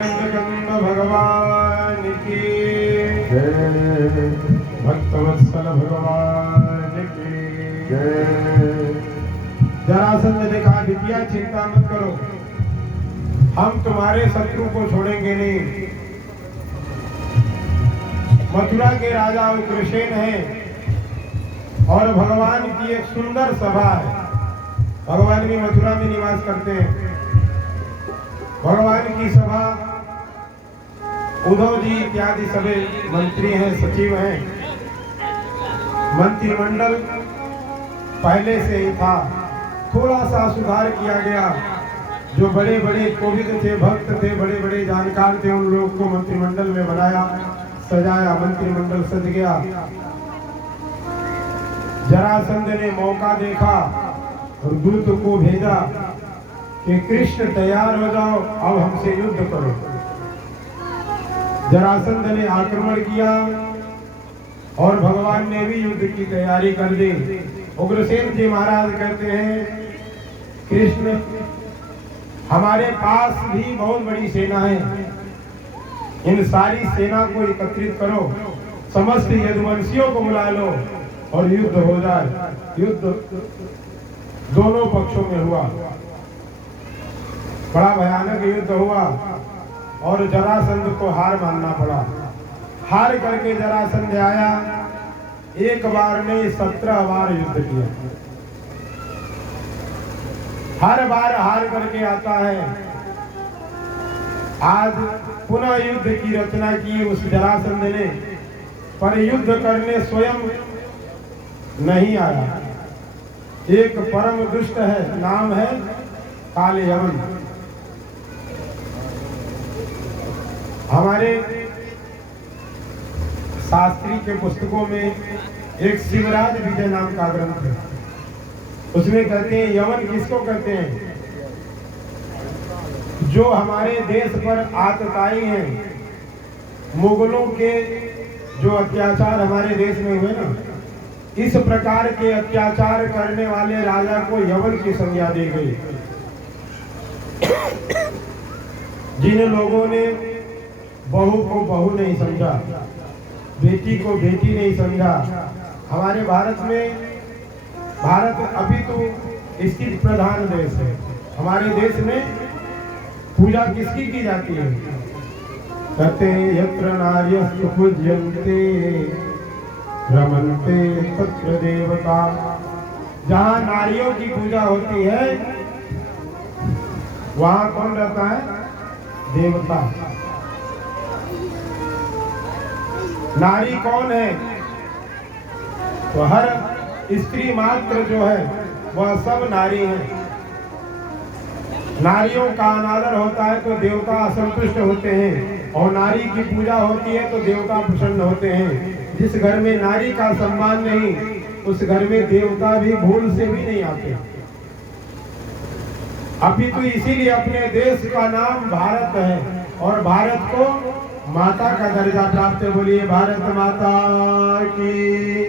कंद भगवान की जय, भक्तवत्सल भगवान की जय। जरासंध ने कहा, बिटिया चिंता मत करो, हम तुम्हारे शत्रु को छोड़ेंगे नहीं। मथुरा के राजा उग्रसेन हैं और भगवान की एक सुंदर सभा है। भगवान भी मथुरा में निवास करते हैं। भगवान की सभा, उद्धव जी इत्यादि सभी मंत्री हैं, सचिव हैं। मंत्रिमंडल पहले से ही था, थोड़ा सा सुधार किया गया। जो बड़े बड़े कोविद थे, भक्त थे, बड़े बड़े जानकार थे, उन लोग को मंत्रिमंडल में बनाया, सजाया। मंत्रिमंडल सज गया। जरासंध ने मौका देखा और दूत को भेजा कि कृष्ण तैयार हो जाओ, अब हमसे युद्ध करो। जरासंध ने आक्रमण किया और भगवान ने भी युद्ध की तैयारी कर दी। उग्रसेन जी महाराज कहते हैं, कृष्ण हमारे पास भी बहुत बड़ी सेना है, इन सारी सेना को एकत्रित करो, समस्त यदुवंशियों को बुला लो और युद्ध हो जाए। युद्ध दोनों पक्षों में हुआ, बड़ा भयानक युद्ध हुआ और जरासंध को हार मानना पड़ा। हार करके जरासंध आया, एक बार नहीं 17 बार युद्ध किया। हर बार हार करके आता है। आज पुनः युद्ध की रचना की उस जरासंध ने, पर युद्ध करने स्वयं नहीं आया। एक परम दुष्ट है, नाम है कालयवन। हमारे शास्त्री के पुस्तकों में एक शिवराज विजय नाम का ग्रंथ है, उसमें कहते हैं यवन किसको कहते हैं? जो हमारे देश पर आतताई हैं, मुगलों के जो अत्याचार हमारे देश में हुए ना, इस प्रकार के अत्याचार करने वाले राजा को यवन की संज्ञा दी गई। जिन लोगों ने बहू को बहू नहीं समझा, बेटी को बेटी नहीं समझा। हमारे भारत में, भारत अभी तो स्त्री प्रधान देश है। हमारे देश में पूजा किसकी की जाती है? कहते हैं यत्र नार्यस्तु पूज्यन्ते रमन्ते तत्र देवता। जहाँ नारियों की पूजा होती है, वहाँ कौन रहता है? देवता। नारी कौन है? तो हर स्त्री मात्र जो है वह सब नारी है। नारियों का अनादर होता है तो देवता असंतुष्ट होते हैं, और नारी की पूजा होती है तो देवता प्रसन्न होते हैं। जिस घर में नारी का सम्मान नहीं, उस घर में देवता भी भूल से भी नहीं आते। अभी तो इसीलिए अपने देश का नाम भारत है और भारत को माता का दर्जा प्राप्त है। बोलिए भारत माता की।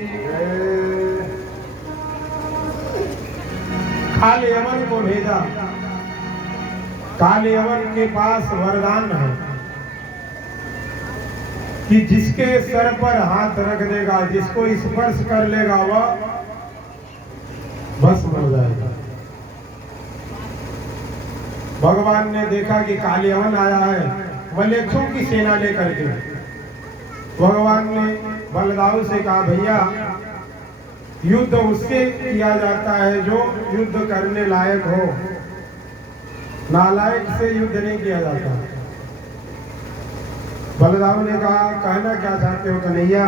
कालयवन को भेजा। कालयवन के पास वरदान है कि जिसके सर पर हाथ रख देगा, जिसको स्पर्श कर लेगा, वह भस्म हो जाएगा। भगवान ने देखा कि कालयवन आया है मलेच्छों की सेना लेकर के। भगवान ने बलदाऊ से कहा, भैया युद्ध उससे किया जाता है जो युद्ध करने लायक हो, नालायक से युद्ध नहीं किया जाता। बलदाऊ ने कहा, कहना क्या चाहते हो कन्हैया?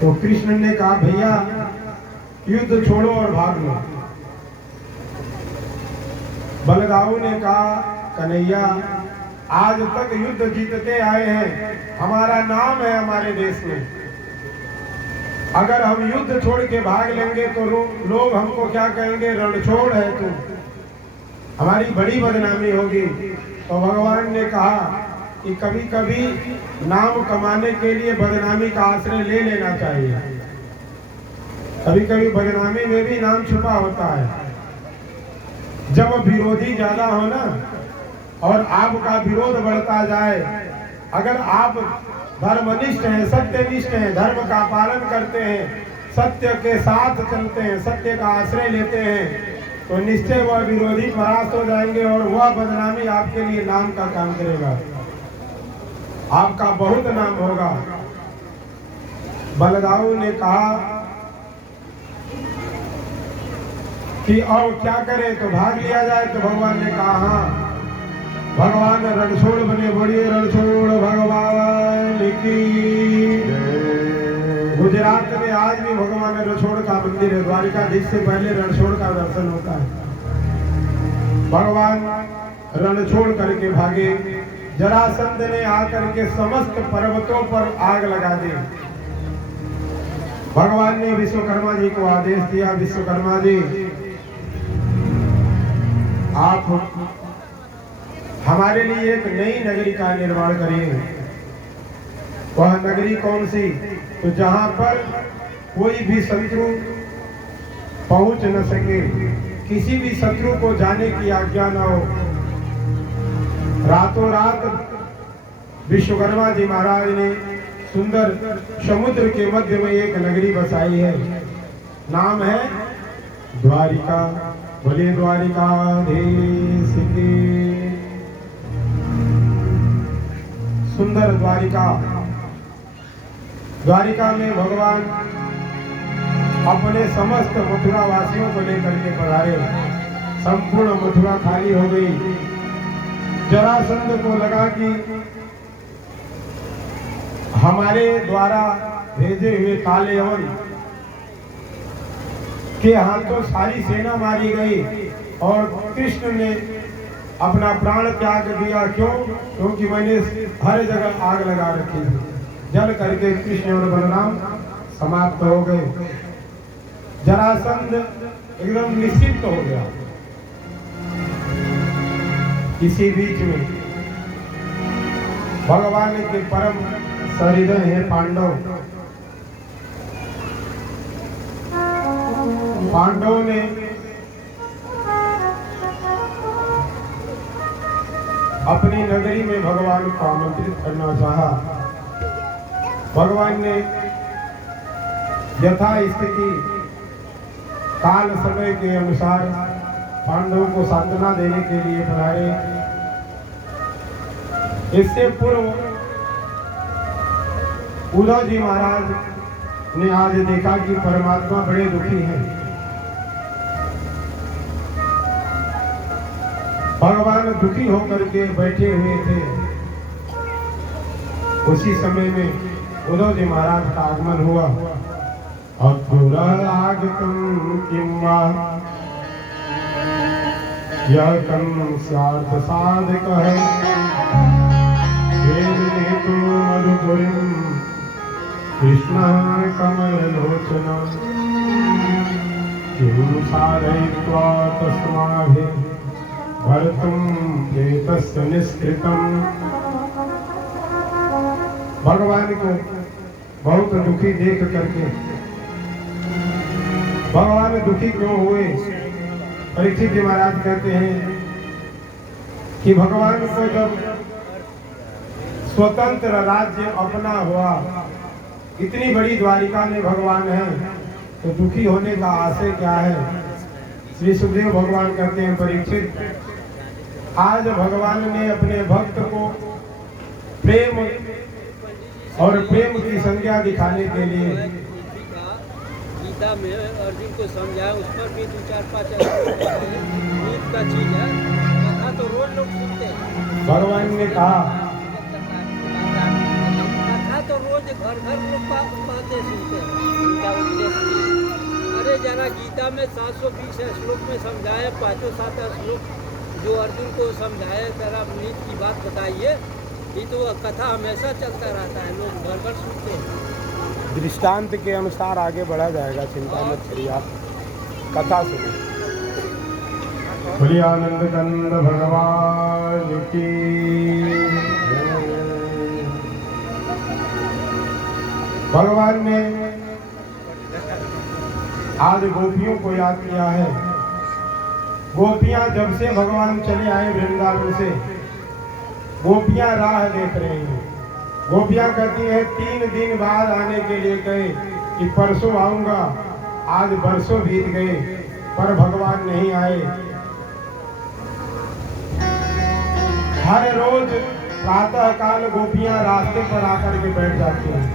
तो कृष्ण ने कहा, भैया युद्ध छोड़ो और भाग लो। बलदाऊ ने कहा, कन्हैया आज तक युद्ध जीतते आए हैं, हमारा नाम है हमारे देश में। अगर हम युद्ध छोड़ के भाग लेंगे तो लोग हमको क्या कहेंगे? रणछोड़ है तू, हमारी बड़ी बदनामी होगी। तो भगवान ने कहा कि कभी कभी नाम कमाने के लिए बदनामी का आश्रय ले लेना चाहिए। कभी कभी बदनामी में भी नाम छुपा होता है। जब विरोधी ज्यादा हो ना, और आपका विरोध बढ़ता जाए, अगर आप धर्मनिष्ठ हैं, सत्यनिष्ठ हैं, धर्म का पालन करते हैं, सत्य के साथ चलते हैं, सत्य का आश्रय लेते हैं, तो निश्चय वह विरोधी परास्त हो जाएंगे और वह बदनामी आपके लिए नाम का काम करेगा, आपका बहुत नाम होगा। बलदाऊ ने कहा कि और क्या करें, तो भाग लिया जाए। तो भगवान ने कहा हाँ, भगवान रणछोड़ बने, बोलिए रणछोड़ भगवान की। गुजरात में आज भी भगवान रणछोड़ का मंदिर है, द्वारिकाधीश से पहले रणछोड़ का दर्शन होता है। भगवान रणछोड़ करके भागे, जरासंध ने आकर के समस्त पर्वतों पर आग लगा दी। भगवान ने विश्वकर्मा जी को आदेश दिया, विश्वकर्मा जी आप हमारे लिए एक नई नगरी का निर्माण करिए। वह नगरी कौन सी? तो जहां पर कोई भी शत्रु पहुंच न सके, किसी भी शत्रु को जाने की आज्ञा न हो। रातों रात विश्वकर्मा जी महाराज ने सुंदर समुद्र के मध्य में एक नगरी बसाई है, नाम है द्वारिका। बोले द्वारिकाधीश की। सुंदर द्वारिका, द्वारिका में भगवान अपने समस्त मथुरा वासियों को लेकर के पधारे। संपूर्ण मथुरा खाली हो गई। जरासंध को लगा कि हमारे द्वारा भेजे हुए काले यवन के हाथों सारी सेना मारी गई और कृष्ण ने अपना प्राण त्याग दिया। क्यों? क्योंकि मैंने हर जगह आग लगा रखी थी। जल करके कृष्ण और बलराम समाप्त हो गए। जरासंध एकदम निश्चित हो गया। इसी बीच में भगवान के परम सहृदय हैं पांडव। पांडवों ने अपनी नगरी में भगवान को आमंत्रित करना चाहा। भगवान ने यथा स्थिति काल समय के अनुसार पांडवों को सांत्वना देने के लिए बुलाए। इससे पूर्व उद्धव जी महाराज ने आज देखा कि परमात्मा बड़े दुखी हैं। भगवान दुखी होकर के बैठे हुए थे। उसी समय में उद्धव जी महाराज का आगमन हुआ। अक्रूरागतम किंवा यह कर्म स्यार्थ साधक है। हेतु मधुपुरीं कृष्ण कमलोचन किं साधयित्वा तस्माभिः भरतुं प्रेतस्य निष्कृतम्। भगवान को बहुत दुखी देख करके भगवान दुखी क्यों हुए? परीक्षित जी महाराज कहते हैं कि भगवान को जब स्वतंत्र राज्य अपना हुआ, इतनी बड़ी द्वारिका में भगवान है, तो दुखी होने का आशय क्या है? श्री सुखदेव भगवान कहते हैं, परीक्षित आज भगवान ने अपने भक्त को प्रेम और प्रेम की संज्ञा दिखाने के लिए गीता में अर्जुन को समझाया। उस पर भी 2-4-5 नीत का चीज है। कथा तो रोज लोग सुनते हैं। भगवान ने कहा, कथा तो रोज घर घर लोग बातें सुनते हैं, उनका उपदेश। अरे जरा गीता में 720 श्लोक में समझाए, 5-7 श्लोक जो अर्जुन को समझाए, जरा नीत की बात बताइए। ये तो कथा हमेशा चलता रहता है, लोग घर घर सुनते हैं। दृष्टांत के अनुसार आगे बढ़ा जाएगा, चिंता मत करिए, आप कथा सुनिए। बोलिए आनंद कंद भगवान की। भगवान ने आज गोपियों को याद किया है। गोपियां जब से भगवान चले आए वृंदावन से, गोपियां राह देख रही हैं। गोपियां कहती हैं 3 दिन बाद आने के लिए कहे कि परसों आऊंगा, आज बरसों बीत गए पर भगवान नहीं आए। हर रोज प्रातः काल गोपियां रास्ते पर आकर के बैठ जाती हैं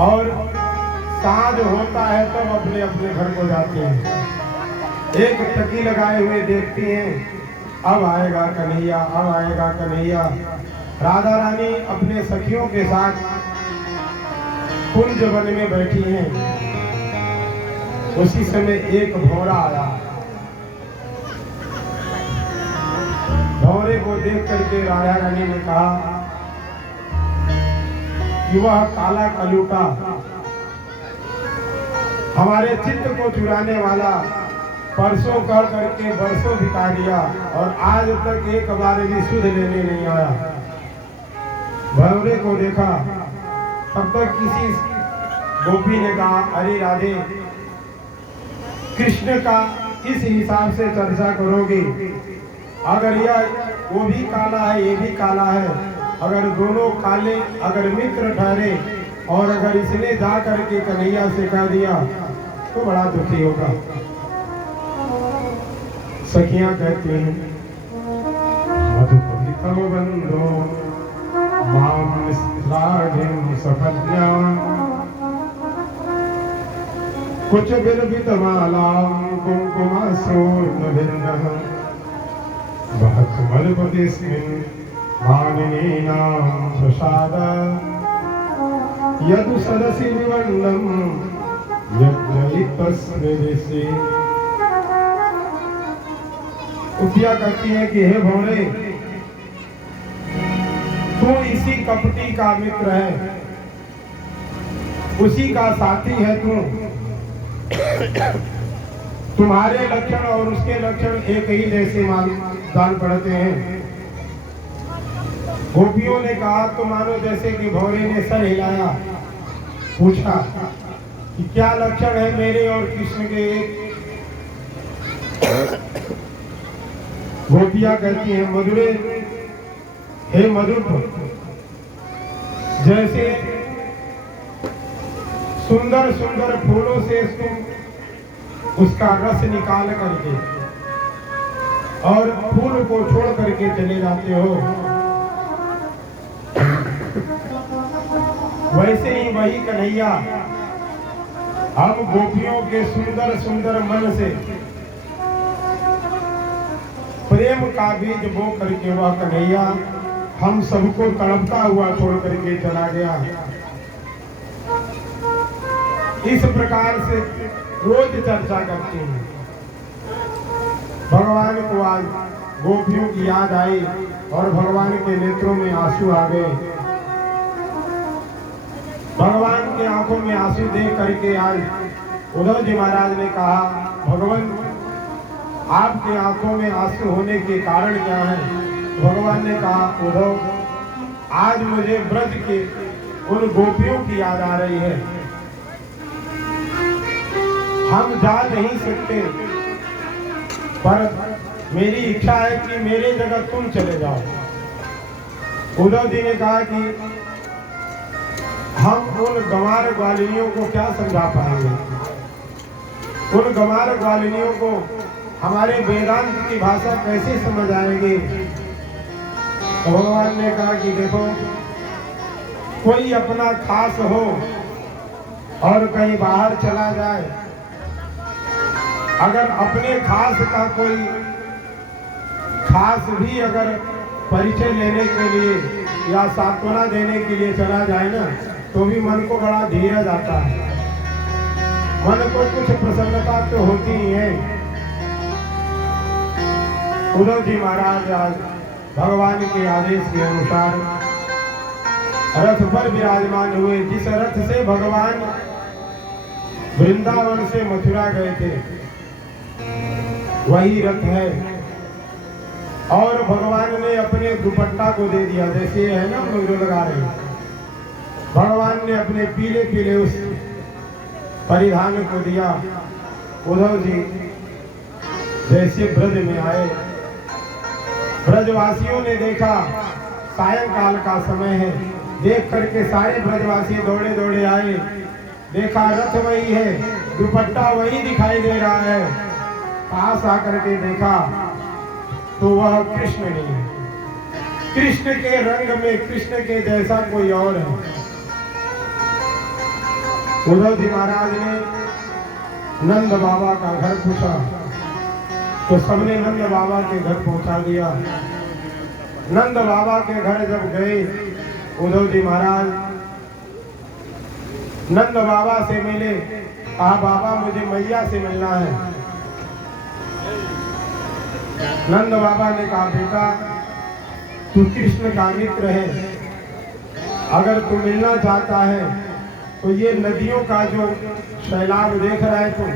और साँझ होता है तब अपने अपने घर को जाती हैं। एक टकी लगाए हुए देखती हैं, अब आएगा कन्हैया, अब आएगा कन्हैया। राधा रानी अपने सखियों के साथ कुंज वन में बैठी हैं। उसी समय एक भौरा आया। भौरे को देख करके राधा रानी ने कहा कि वह काला कलूटा हमारे चित्त को चुराने वाला परसों कर करके बरसों बिता दिया और आज तक एक बार भी सुध लेने नहीं आया। भौरे को देखा, तब तक किसी गोपी ने कहा, अरे राधे, कृष्ण का इस हिसाब से चर्चा करोगे, अगर यह वो भी काला है ये भी काला है, अगर दोनों काले अगर मित्र ठहरे और अगर इसने जा करके कन्हैया से कह दिया तो बड़ा दुखी होगा। सखियां कहती हैं, मधुपुलितम बंधो माम श्लाघिं सपत्न्या कुछ बिलबित मालां कुंकुमासूर्णभिन्नः महत्मलपतिस्मिन् मानिनीनां प्रसाद यदु सदसि विवण्णं यज्ञलिप्तस्मृतिसि। उतिया कहती है कि हे भौरे, तू इसी कपटी का मित्र है, उसी का साथी है तू। तुम्हारे लक्षण और उसके लक्षण एक ही जैसे जान पड़ते हैं। गोपियों ने कहा तो मानो जैसे कि भौरे ने सर हिलाया, पूछा कि क्या लक्षण है मेरे और कृष्ण के। गोपियां कहती हैं, मधुरे, हे मधुर, जैसे सुंदर सुंदर फूलों से तुम उसका रस निकाल करके और फूल को छोड़ करके चले जाते हो, वैसे ही वही कन्हैया हम गोपियों के सुंदर सुंदर मन से प्रेम का बीज बो करके वह कन्हैया हम सबको तड़पता हुआ छोड़ करके चला गया। इस प्रकार से रोज चर्चा करते हैं। भगवान को आज गोपियों की याद आई और भगवान के नेत्रों में आंसू आ गए। भगवान के आंखों में आंसू देख करके आज उद्धव जी महाराज ने कहा, भगवान आपके आंखों में आंसू होने के कारण क्या है। भगवान ने कहा, उद्धव, आज मुझे ब्रज के उन गोपियों की याद आ रही है। हम जा नहीं सकते, पर मेरी इच्छा है कि मेरे जगह तुम चले जाओ। उद्धव जी ने कहा कि हम उन गंवार ग्वालिनियों को क्या समझा पाएंगे, उन गंवार ग्वालिनियों को हमारे वेदांत की भाषा कैसे समझ आएगी। तो भगवान ने कहा कि देखो, कोई अपना खास हो और कहीं बाहर चला जाए, अगर अपने खास का कोई खास भी अगर परिचय लेने के लिए या सांत्वना देने के लिए चला जाए ना, तो भी मन को बड़ा धीरज आता है, मन को कुछ प्रसन्नता तो होती ही है। उद्धव जी महाराज आज भगवान के आदेश के अनुसार रथ पर विराजमान हुए। जिस रथ से भगवान वृंदावन से मथुरा गए थे वही रथ है, और भगवान ने अपने दुपट्टा को दे दिया, जैसे है ना लोग लगा रहे हैं, भगवान ने अपने पीले पीले उस परिधान को दिया। उद्धव जी जैसे ब्रज में आए ब्रजवासियों ने देखा सायंकाल का समय है, देख करके सारे ब्रजवासी दौड़े दौड़े आए। देखा रथ वही है, दुपट्टा वही दिखाई दे रहा है। पास आकर के देखा तो वह कृष्ण नहीं है। कृष्ण के रंग में कृष्ण के जैसा कोई और है। उद्धव जी महाराज ने नंद बाबा का घर पूछा तो सबने नंद बाबा के घर पहुंचा दिया। नंद बाबा के घर जब गए उद्धव जी महाराज नंद बाबा से मिले। कहा बाबा मुझे मैया से मिलना है। नंद बाबा ने कहा बेटा तू कृष्ण का मित्र है, अगर तू मिलना चाहता है तो ये नदियों का जो सैलाब देख रहा है तुम,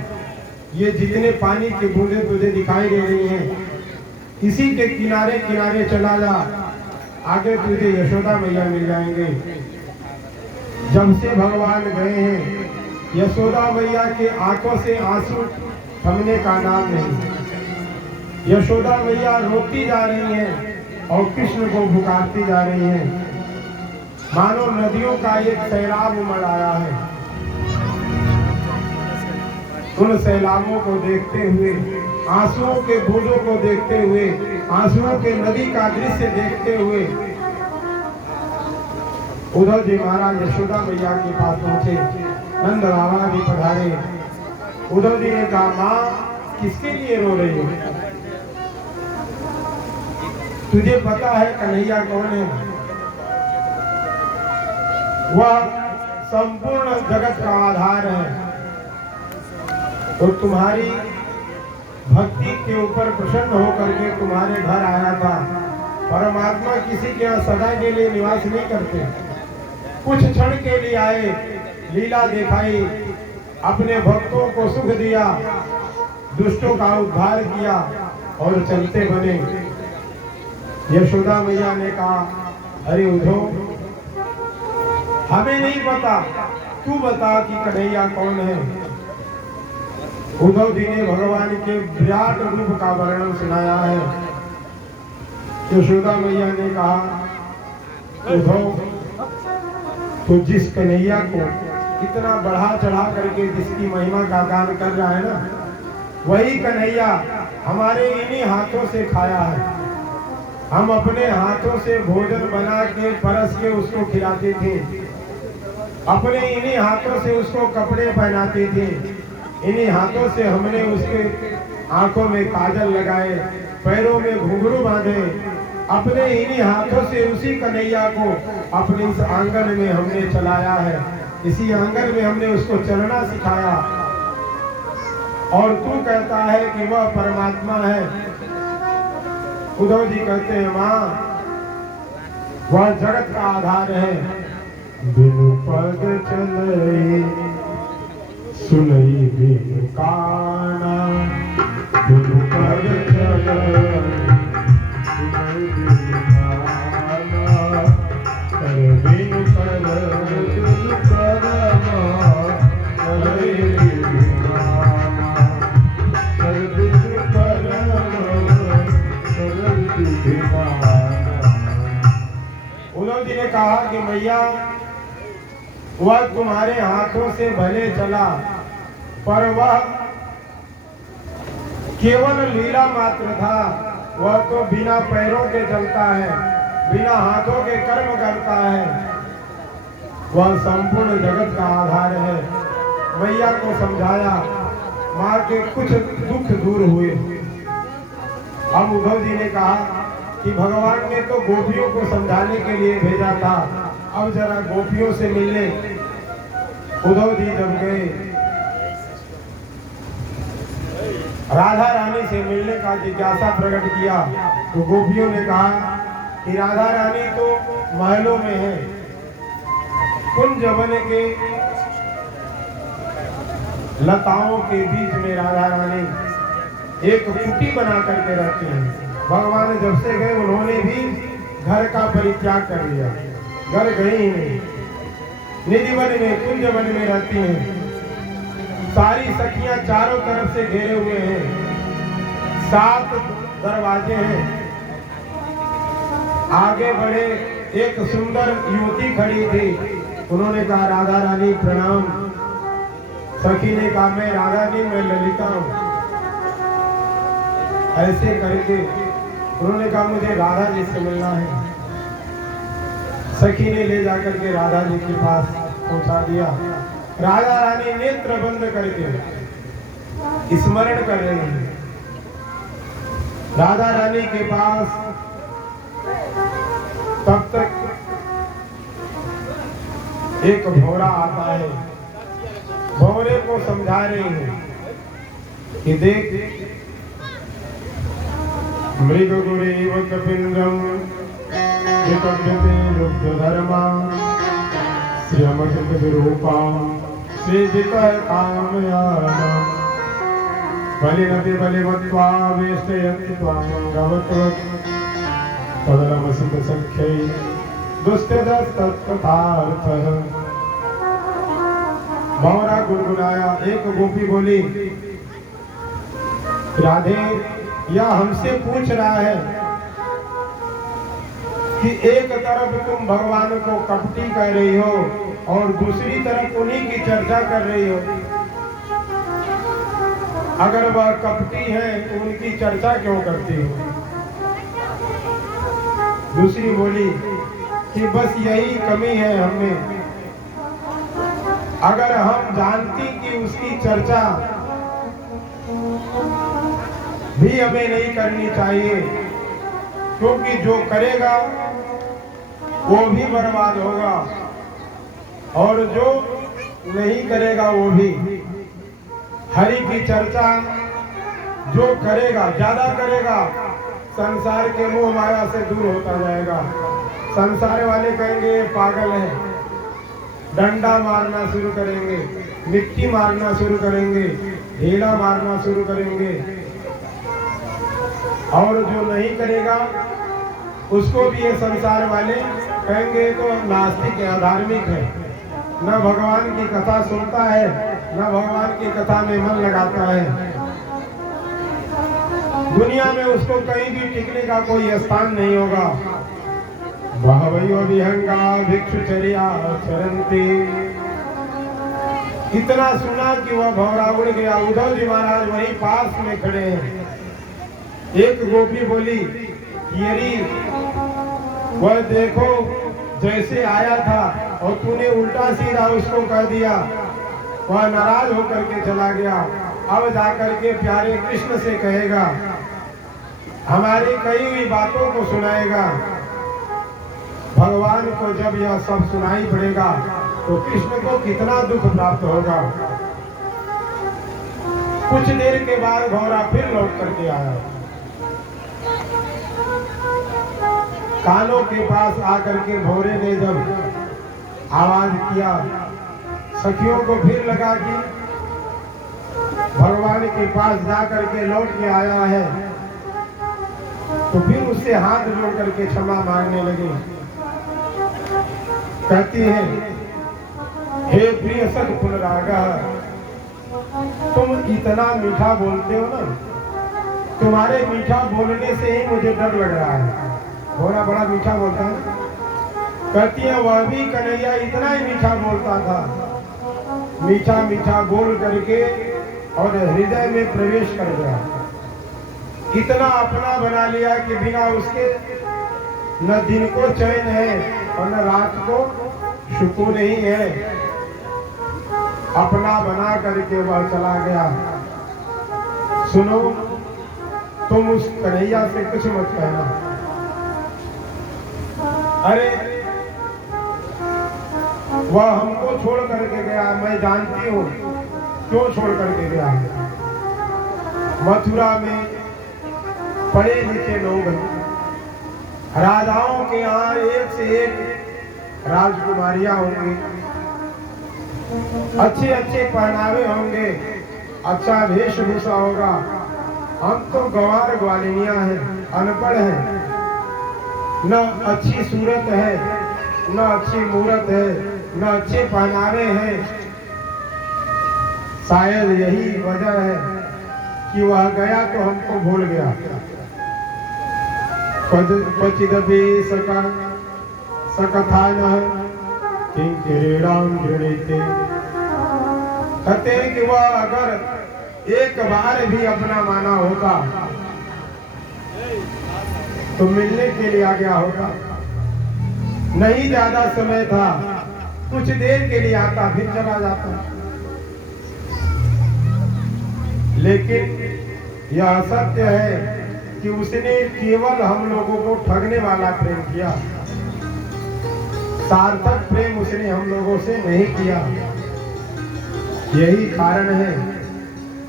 ये जितने पानी की बूंदें तुझे दिखाई दे रही हैं, इसी के किनारे किनारे चला जा, आगे तुझे यशोदा मैया मिल जाएंगे। जब से भगवान गए हैं यशोदा मैया के आंखों से आंसू थमने का नाम नहीं। यशोदा मैया रोती जा रही हैं और कृष्ण को पुकारती जा रही हैं, मानो नदियों का एक सैलाब उमड़ आया है। उन सैलाबों को देखते हुए, आंसुओं के बूंदों को देखते हुए, आंसुओं के नदी का दृश्य देखते हुए उद्धव जी महाराज यशोदा मैया के पास पहुंचे। नंद बाबा भी पधारे। उद्धव जी ने कहा माँ किसके लिए रो रही हो? तुझे पता है कन्हैया कौन है? वह संपूर्ण जगत का आधार है। तो तुम्हारी भक्ति के ऊपर प्रसन्न होकर के तुम्हारे घर आया था। परमात्मा किसी के यहाँ सदा के लिए निवास नहीं करते, कुछ क्षण के लिए आए, लीला दिखाई, अपने भक्तों को सुख दिया, दुष्टों का उद्धार किया और चलते बने। यशोदा मैया ने कहा अरे उद्धव हमें नहीं पता, तू बता कि कन्हैया कौन है। उद्धव जी ने भगवान के विराट रूप का वर्णन सुनाया है। यशोदा मैया ने कहा उद्धव तो जिस कन्हैया को इतना बढ़ा चढ़ा करके जिसकी महिमा का गान कर रहा है ना, वही कन्हैया हमारे इन्हीं हाथों से खाया है। हम अपने हाथों से भोजन बना के परस के उसको खिलाते थे, अपने इन्हीं हाथों से उसको कपड़े पहनाते थे, इन्हीं हाथों से हमने उसके आंखों में काजल लगाए, पैरों में घुंघरू बांधे, अपने इन्हीं हाथों से उसी कन्हैया को अपने इस आंगन में हमने चलाया है, इसी आंगन में हमने उसको चलना सिखाया। और तू कहता है कि वह परमात्मा है। उद्धव जी कहते हैं माँ वह जगत का आधार है। बिनु पग चले सुनई बिनु काना, बिनु पग चले सुनई बिनु काना, कर बिनु कर बिनु करमा, करे बिनु काना, कर बिनु करमा, करे बिनु काना। उद्धव जी ने कहा कि मैया वह तुम्हारे हाथों से भले चला, पर वह केवल लीला मात्र था। वह तो बिना पैरों के चलता है, बिना हाथों के कर्म करता है। वह संपूर्ण जगत का आधार है। मैया को समझाया, माँ के कुछ दुख दूर हुए। अब उद्धव जी ने कहा कि भगवान ने तो गोपियों को समझाने के लिए भेजा था, अब जरा गोपियों से मिलने। उद्धव जी जब गए, राधा रानी से मिलने का जिज्ञासा प्रकट किया, तो गोपियों ने कहा कि राधा रानी तो महलों में है, कुंज वन के लताओं के बीच में राधा रानी एक कुटी बना करके रहती है। भगवान जब से गए उन्होंने भी घर का परित्याग कर लिया, घर गए ही नहीं, निधि वन में कुंज वन में रहती हैं। सारी सखियां चारों तरफ से घेरे हुए हैं, 7 दरवाजे हैं, आगे बढ़े, एक सुंदर युवती खड़ी थी। उन्होंने कहा राधा रानी प्रणाम। सखी ने कहा मैं राधा नहीं, मैं ललिता हूँ। ऐसे करके उन्होंने कहा मुझे राधा जी से मिलना है। सखी ने ले जाकर के राधा जी के पास पहुंचा दिया। राधा रानी नेत्र बंद करके स्मरण कर रही है। राधा रानी के पास तब तक एक भौरा आता है। भौरे को समझा रही है कि देख, मृग गुरेव कपिंद्रम विपद्यते रुद्र धर्मा श्रियमचित विरूपा श्रीजित कामयाना बलिनति बलिवत्वा वेष्टयन्ति त्वां गवत्वत् तदलमसित सख्यै दुस्त्यजस्तत्कथार्थः। भौरा गुनगुनाया। एक गोपी बोली, राधे यह हमसे पूछ रहा है कि एक तरफ तुम भगवान को कपटी कह रही हो और दूसरी तरफ उन्हीं की चर्चा कर रही हो। अगर वह कपटी है तो उनकी चर्चा क्यों करती हो? दूसरी बोली कि बस यही कमी है हमें। अगर हम जानती कि उसकी चर्चा भी हमें नहीं करनी चाहिए, क्योंकि जो करेगा वो भी बर्बाद होगा और जो नहीं करेगा वो भी। हरि की चर्चा जो करेगा, ज्यादा करेगा, संसार के मोह माया से दूर होता जाएगा। संसार वाले कहेंगे ये पागल है, डंडा मारना शुरू करेंगे, मिट्टी मारना शुरू करेंगे, ढेला मारना शुरू करेंगे। और जो नहीं करेगा उसको भी ये संसार वाले कहेंगे तो नास्तिक है, अधार्मिक है, न भगवान की कथा सुनता है, न भगवान की कथा में मन लगाता है। दुनिया में उसको कहीं भी टिकने का कोई स्थान नहीं होगा। बहवयो विहंगा भिक्षुचर्या चरंती। इतना सुना कि वह भौरा उड़ गया। उद्धव जी महाराज वहीं पास में खड़े हैं। एक गोपी बोली, यरी वह देखो जैसे आया था और तूने उल्टा सीधा उसको कह दिया। वह नाराज होकर के चला गया। अब जाकर के प्यारे कृष्ण से कहेगा, हमारी कही हुई बातों को सुनाएगा। भगवान को जब यह सब सुनाई पड़ेगा तो कृष्ण को कितना दुख प्राप्त होगा। कुछ देर के बाद भौरा फिर लौट करके आया। कानों के पास आकर के भौरे ने जब आवाज किया, सखियों को फिर लगा कि भगवान के पास जाकर के लौट के आया है, तो फिर उससे हाथ जोड़ करके क्षमा मांगने लगे। कहती है, हे प्रिय सख पुनरागा, तुम इतना मीठा बोलते हो ना, तुम्हारे मीठा बोलने से ही मुझे डर लग रहा है। भौरा बड़ा मीठा बोलता है। कहती है, वह भी कन्हैया इतना ही मीठा बोलता था। मीठा मीठा बोल करके और हृदय में प्रवेश कर गया। इतना अपना बना लिया कि बिना उसके न दिन को चैन है और न रात को सुकून नहीं है। अपना बना करके वह चला गया। सुनो, तुम उस कन्हैया से कुछ मत कहना। अरे वह हमको छोड़ करके गया, मैं जानती हूँ क्यों छोड़ करके गया। मथुरा में पढ़े लिखे लोग हैं, राजाओं के यहाँ एक से एक राजकुमारियां होंगी, अच्छे अच्छे पहनावे होंगे, अच्छा वेशभूषा होगा। हम तो गंवार ग्वालिनियां हैं, अनपढ़ हैं, न अच्छी सूरत है, न अच्छी मूरत है, न अच्छे पहनावे हैं। शायद यही वजह है कि वह गया तो हमको भूल गया। क्वचिदपि सकथान किंकिरीड़ाम गृणीते। कहते हैं कि वह अगर एक बार भी अपना माना होता तो मिलने के लिए आ गया होता। नहीं ज्यादा समय था, कुछ देर के लिए आता फिर चला जाता। लेकिन यह सत्य है कि उसने केवल हम लोगों को ठगने वाला प्रेम किया, सार्थक प्रेम उसने हम लोगों से नहीं किया। यही कारण है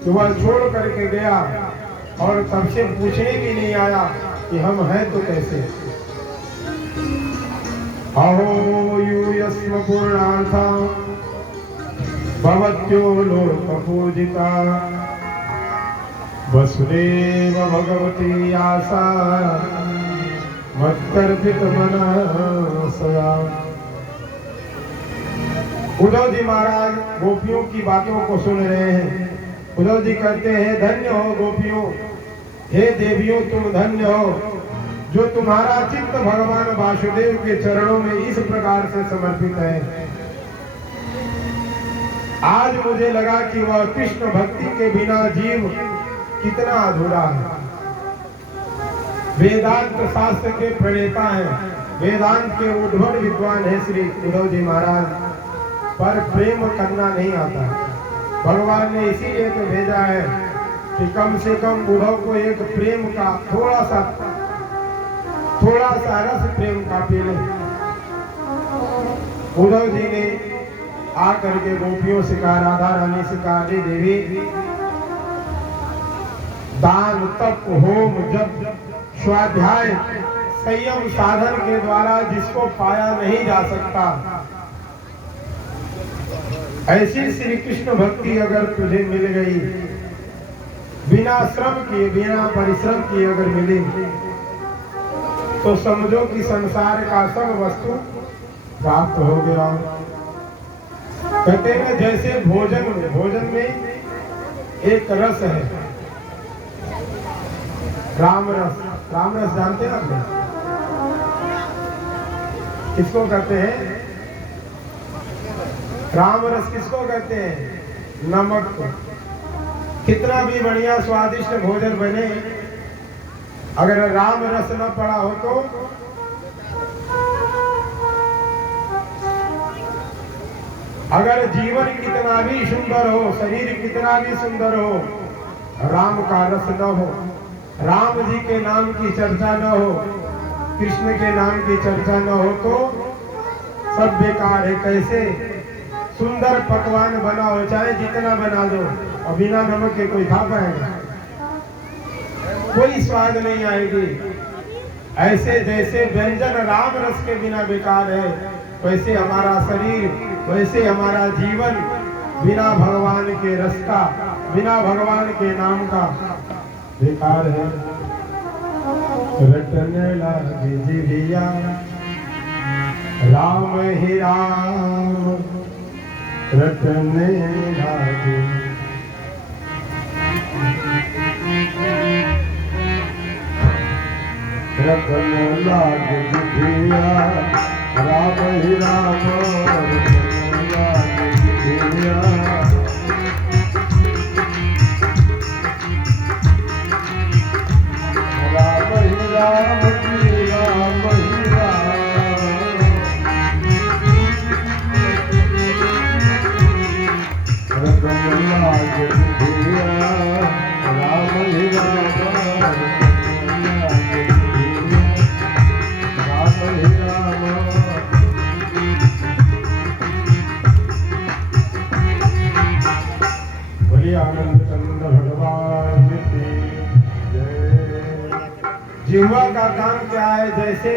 कि वह छोड़ करके गया और तब से पूछने भी नहीं आया कि हम हैं तो कैसे। अहो यूयस्म पूर्णार्था भवत्यो लोकपूजिता वसुदेव भगवती आशा मत्कर्पित मनसया। उद्धव जी महाराज गोपियों की बातों को सुन रहे हैं। उद्धव जी कहते हैं, धन्य हो गोपियों, हे देवियों तुम धन्य हो जो तुम्हारा चित्त भगवान वासुदेव के चरणों में इस प्रकार से समर्पित है। आज मुझे लगा कि वह कृष्ण भक्ति के बिना जीव कितना अधूरा है। वेदांत शास्त्र के प्रणेता हैं, वेदांत के उद्भट विद्वान है श्री उद्धव जी महाराज, पर प्रेम करना नहीं आता। भगवान ने इसीलिए तो भेजा है कि कम से कम उद्धव को एक प्रेम का थोड़ा सा रस प्रेम का पी ले। उद्धव जी ने आकर के गोपियों से कहा, राधा रानी से कहा, देवी दान तप होम जप स्वाध्याय संयम साधन के द्वारा जिसको पाया नहीं जा सकता, ऐसी श्री कृष्ण भक्ति अगर तुझे मिल गई, बिना श्रम किए बिना परिश्रम किए अगर मिली, तो समझो कि संसार का सब वस्तु प्राप्त हो गया। कहते हैं जैसे भोजन में एक रस है, राम रस जानते हैं आप? किसको कहते हैं राम रस? किसको कहते हैं? नमक को। कितना भी बढ़िया स्वादिष्ट भोजन बने, अगर राम रस न पड़ा हो तो अगर जीवन कितना भी सुंदर हो, शरीर कितना भी सुंदर हो, राम का रस न हो, राम जी के नाम की चर्चा न हो, कृष्ण के नाम की चर्चा न हो तो सब बेकार है। कैसे सुंदर पकवान बना हो, चाहे जितना बना दो, और बिना नमक के कोई खा पाएगा? कोई स्वाद नहीं आएगी। ऐसे जैसे व्यंजन राम रस के बिना बेकार है, वैसे हमारा शरीर, वैसे हमारा जीवन बिना भगवान के रस का, बिना भगवान के नाम का बेकार है। रटने लगी जिभिया राम ही राम, रटने लगी रटने लगी जिभिया राम ही राम, रटने लगी जिभिया राम की राम ही राम, रटने लगी जिभिया राम ही राम, आनंद चंद्र भगवान की जय। जिह्वा का काम क्या है? जैसे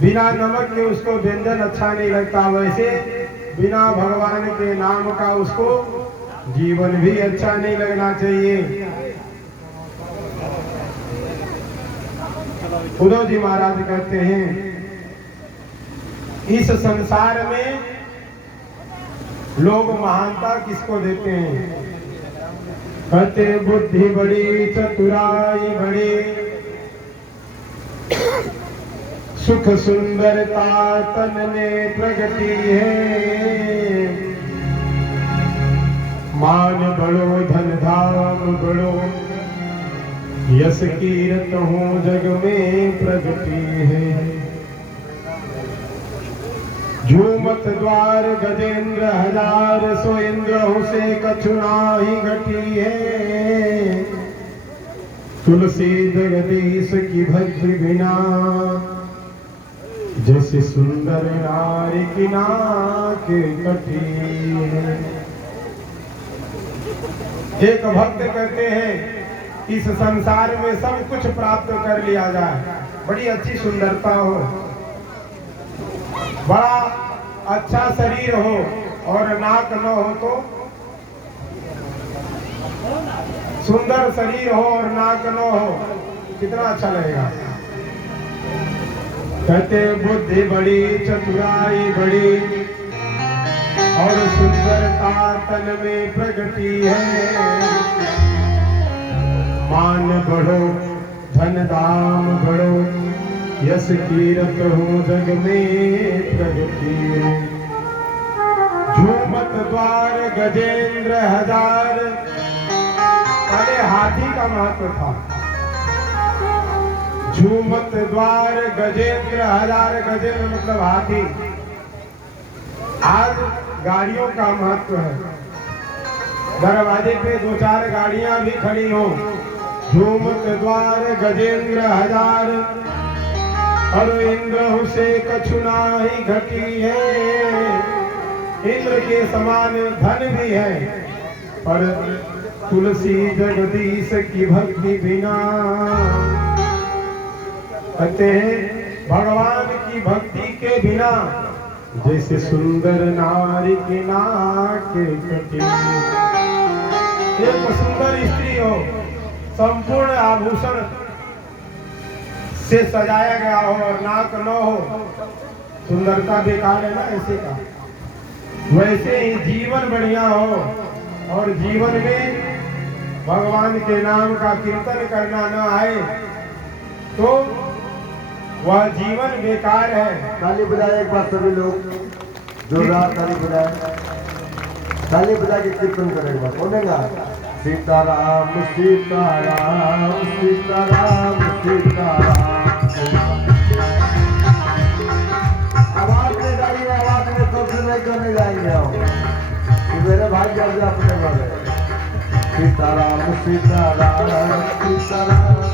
बिना नमक के उसको व्यंजन अच्छा नहीं लगता, वैसे बिना भगवान के नाम का उसको जीवन भी अच्छा नहीं लगना चाहिए। उद्धव जी महाराज कहते हैं, इस संसार में लोग महानता किसको देते हैं? कहते बुद्धि बड़ी, चतुराई बड़ी, सुख सुंदरता तन में प्रगति है, मान बड़ो धन धाम बड़ो, यश कीरत हो जग में प्रगति है। झूमत द्वार गजेंद्र हजार, सो इंद्र से कछु नाही घटी है। तुलसी जगदीश की भक्ति बिना, जैसे सुंदर नारी की नाक कटी है। एक भक्त कहते हैं इस संसार में सब कुछ प्राप्त कर लिया जाए, बड़ी अच्छी सुंदरता हो, बड़ा अच्छा शरीर हो और नाक न हो तो, सुंदर शरीर हो और नाक न हो कितना अच्छा लगेगा। कहते बुद्धि बड़ी चतुराई बड़ी और सुंदरता तन में प्रगति है। मान बढ़ो धन धाम बढ़ो, यश कीरत हो जग में प्रगति है। झूमत द्वार गजेंद्र हजार, पहले हाथी का महत्व था। झूमत द्वार गजेंद्र हजार, गजेंद्र मतलब हाथी। आज गाड़ियों का महत्व है, दरवाजे पे दो चार गाड़ियां भी खड़ी हो। झूमत द्वार गजेंद्र हजार, और इंद्र से कछु नाही घटी है। इंद्र के समान धन भी है, पर तुलसी जगदीश की भक्ति बिना। कहते हैं भगवान की भक्ति के बिना, जैसे सुंदर नारी की नाक कटी। एक सुंदर स्त्री हो, संपूर्ण आभूषण से सजाया गया हो और नाक न हो, सुंदरता बेकार है ना ऐसे का। वैसे ही जीवन बढ़िया हो और जीवन में भगवान के नाम का कीर्तन करना न आए तो वह जीवन बेकार है। ताली बजाए एक बार सभी लोग, जोरदार ताली बजाए। ताली बजा के कीर्तन करेगा, बोलेगा सीताराम सीताराम सीताराम सीताराम। आवाज में गाइए, आवाज में सबसे नहीं करने जाएंगे हम, मेरे भाई जब अपने वाले। सीताराम सीताराम सीताराम